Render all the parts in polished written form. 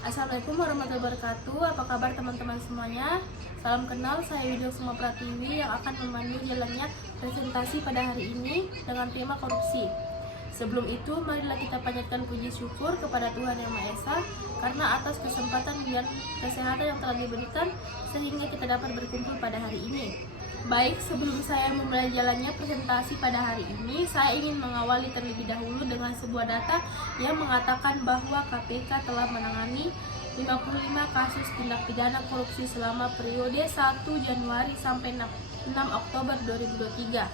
Assalamualaikum warahmatullahi wabarakatuh. Apa kabar teman-teman semuanya? Salam kenal, saya Widyasukma Pratiwi yang akan memandu jalannya presentasi pada hari ini dengan tema korupsi. Sebelum itu, marilah kita panjatkan puji syukur kepada Tuhan Yang Maha Esa karena atas kesempatan dan kesehatan yang telah diberikan sehingga kita dapat berkumpul pada hari ini. Baik, sebelum saya memulai jalannya presentasi pada hari ini, saya ingin mengawali terlebih dahulu dengan sebuah data yang mengatakan bahwa KPK telah menangani 55 kasus tindak pidana korupsi selama periode 1 Januari sampai 6 Oktober 2023.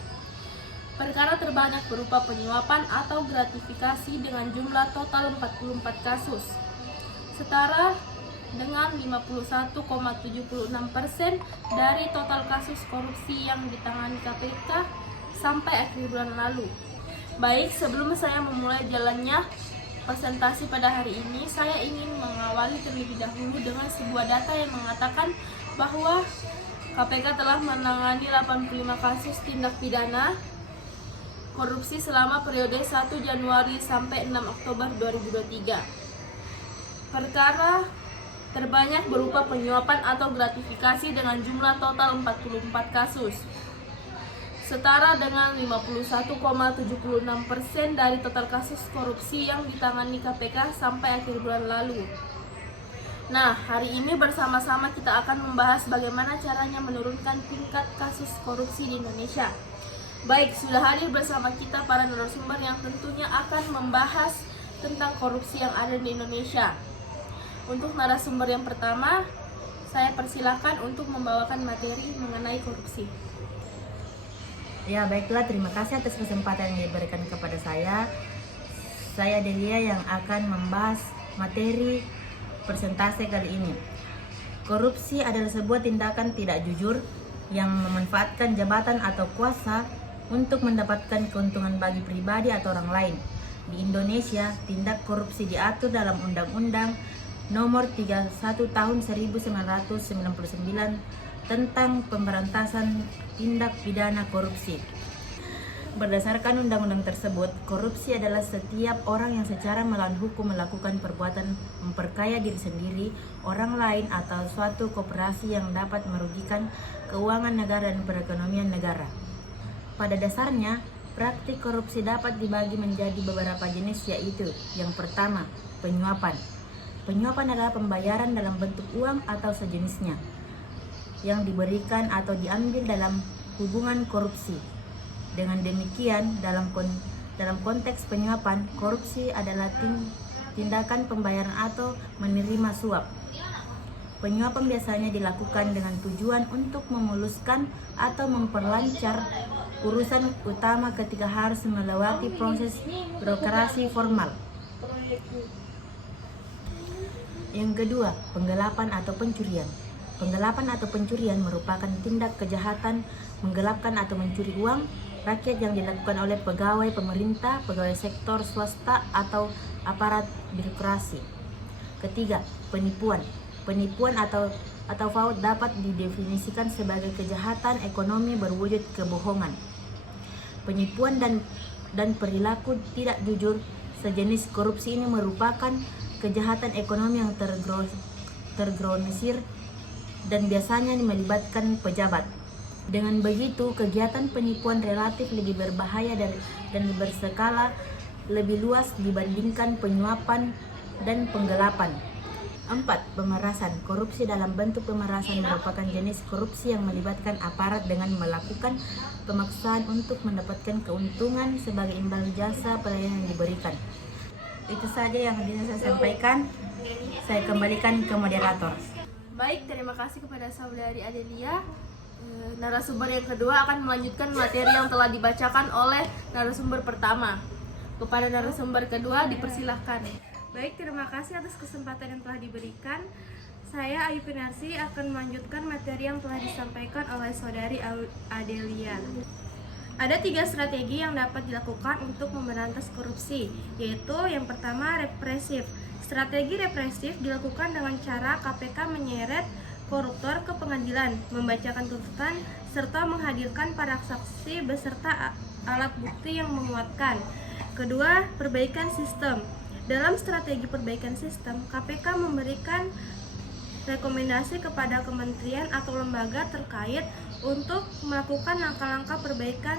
Perkara terbanyak berupa penyuapan atau gratifikasi dengan jumlah total 44 kasus, setara dengan 51,76% dari total kasus korupsi yang ditangani KPK sampai akhir bulan lalu. Baik, sebelum saya memulai jalannya presentasi pada hari ini, saya ingin mengawali terlebih dahulu dengan sebuah data yang mengatakan bahwa KPK telah menangani 85 kasus tindak pidana korupsi selama periode 1 Januari sampai 6 Oktober 2023. Perkara terbanyak berupa penyuapan atau gratifikasi dengan jumlah total 44 kasus, setara dengan 51,76% dari total kasus korupsi yang ditangani KPK sampai akhir bulan lalu. Nah, hari ini bersama-sama kita akan membahas bagaimana caranya menurunkan tingkat kasus korupsi di Indonesia. Baik, sudah hadir bersama kita para narasumber yang tentunya akan membahas tentang korupsi yang ada di Indonesia. Untuk narasumber yang pertama, saya persilakan untuk membawakan materi mengenai korupsi. Ya, baiklah, terima kasih atas kesempatan yang diberikan kepada saya. Saya Delia yang akan membahas materi presentasi kali ini. Korupsi adalah sebuah tindakan tidak jujur yang memanfaatkan jabatan atau kuasa untuk mendapatkan keuntungan bagi pribadi atau orang lain. Di Indonesia, tindak korupsi diatur dalam Undang-Undang Nomor 31 Tahun 1999 tentang pemberantasan tindak pidana korupsi. Berdasarkan undang-undang tersebut, korupsi adalah setiap orang yang secara melawan hukum melakukan perbuatan memperkaya diri sendiri, orang lain, atau suatu koperasi yang dapat merugikan keuangan negara dan perekonomian negara. Pada dasarnya, praktik korupsi dapat dibagi menjadi beberapa jenis, yaitu yang pertama, penyuapan. Penyuapan adalah pembayaran dalam bentuk uang atau sejenisnya yang diberikan atau diambil dalam hubungan korupsi. Dengan demikian, dalam konteks penyuapan, korupsi adalah tindakan pembayaran atau menerima suap. Penyuapan biasanya dilakukan dengan tujuan untuk memuluskan atau memperlancar urusan utama ketika harus melewati proses birokrasi formal. Yang kedua, penggelapan atau pencurian. Penggelapan atau pencurian merupakan tindak kejahatan menggelapkan atau mencuri uang rakyat yang dilakukan oleh pegawai pemerintah, pegawai sektor swasta, atau aparat birokrasi. Ketiga, penipuan. Penipuan atau fraud dapat didefinisikan sebagai kejahatan ekonomi berwujud kebohongan. Penipuan dan perilaku tidak jujur sejenis korupsi ini merupakan kejahatan ekonomi yang terorganisir dan biasanya melibatkan pejabat. Dengan begitu, kegiatan penipuan relatif lebih berbahaya dan berskala lebih luas dibandingkan penyuapan dan penggelapan. 4. Pemerasan. Korupsi dalam bentuk pemerasan merupakan jenis korupsi yang melibatkan aparat dengan melakukan pemaksaan untuk mendapatkan keuntungan sebagai imbal jasa pelayanan yang diberikan. Itu saja yang bisa saya sampaikan. Saya kembalikan ke moderator. Baik, terima kasih kepada saudari Adelia. Narasumber yang kedua akan melanjutkan materi yang telah dibacakan oleh narasumber pertama. Kepada narasumber kedua dipersilahkan. Baik, terima kasih atas kesempatan yang telah diberikan. Saya Ayu Pinarsi akan melanjutkan materi yang telah disampaikan oleh saudari Adelia. Ada 3 strategi yang dapat dilakukan untuk memberantas korupsi, yaitu yang pertama, represif. Strategi represif dilakukan dengan cara KPK menyeret koruptor ke pengadilan, membacakan tuntutan, serta menghadirkan para saksi beserta alat bukti yang menguatkan. Kedua, perbaikan sistem. Dalam strategi perbaikan sistem, KPK memberikan rekomendasi kepada kementerian atau lembaga terkait untuk melakukan langkah-langkah perbaikan.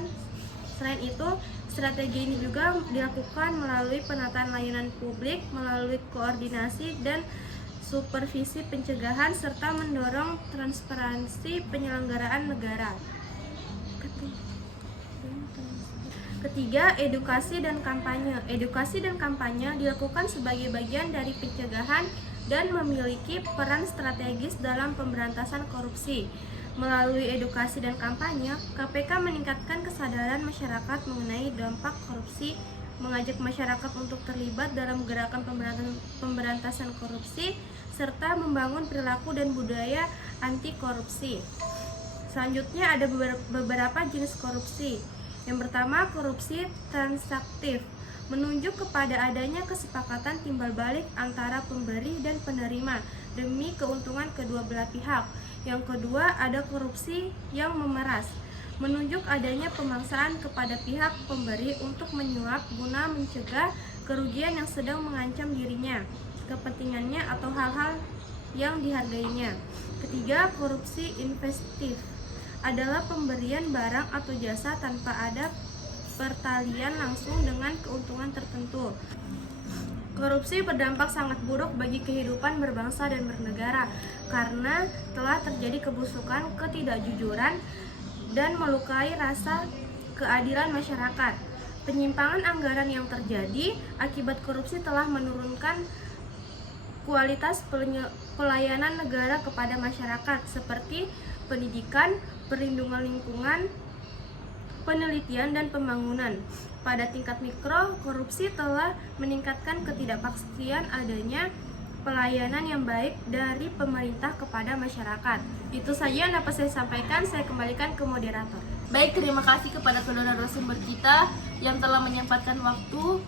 Selain itu, strategi ini juga dilakukan melalui penataan layanan publik, melalui koordinasi dan supervisi pencegahan, serta mendorong transparansi penyelenggaraan negara. Ketiga, edukasi dan kampanye. Edukasi dan kampanye dilakukan sebagai bagian dari pencegahan dan memiliki peran strategis dalam pemberantasan korupsi. Melalui edukasi dan kampanye, KPK meningkatkan kesadaran masyarakat mengenai dampak korupsi, mengajak masyarakat untuk terlibat dalam gerakan pemberantasan korupsi, serta membangun perilaku dan budaya anti korupsi. Selanjutnya ada beberapa jenis korupsi. Yang pertama, korupsi transaktif, menunjuk kepada adanya kesepakatan timbal balik antara pemberi dan penerima demi keuntungan kedua belah pihak. Yang kedua, ada korupsi yang memeras, menunjuk adanya pemaksaan kepada pihak pemberi untuk menyuap guna mencegah kerugian yang sedang mengancam dirinya, kepentingannya atau hal-hal yang dihargainya. Ketiga, korupsi investif adalah pemberian barang atau jasa tanpa ada pertalian langsung dengan keuntungan tertentu. Korupsi berdampak sangat buruk bagi kehidupan berbangsa dan bernegara karena telah terjadi kebusukan, ketidakjujuran, dan melukai rasa keadilan masyarakat. Penyimpangan anggaran yang terjadi akibat korupsi telah menurunkan kualitas pelayanan negara kepada masyarakat seperti pendidikan, perlindungan lingkungan, penelitian, dan pembangunan. Pada tingkat mikro, korupsi telah meningkatkan ketidakpastian adanya pelayanan yang baik dari pemerintah kepada masyarakat. Itu saja yang dapat saya sampaikan. Saya kembalikan ke moderator. Baik, terima kasih kepada kedua narasumber kita yang telah menyempatkan waktu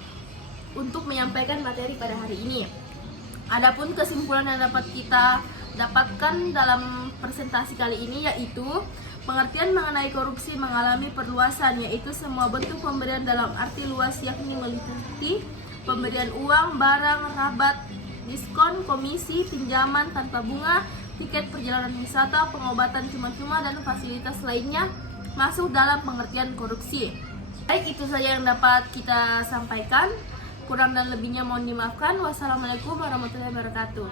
untuk menyampaikan materi pada hari ini. Adapun kesimpulan yang dapat kita dapatkan dalam presentasi kali ini yaitu pengertian mengenai korupsi mengalami perluasan, yaitu semua bentuk pemberian dalam arti luas yakni meliputi pemberian uang, barang, rabat, diskon, komisi, pinjaman tanpa bunga, tiket perjalanan wisata, pengobatan cuma-cuma, dan fasilitas lainnya masuk dalam pengertian korupsi. Baik, itu saja yang dapat kita sampaikan. Kurang dan lebihnya mohon dimaafkan. Wassalamualaikum warahmatullahi wabarakatuh.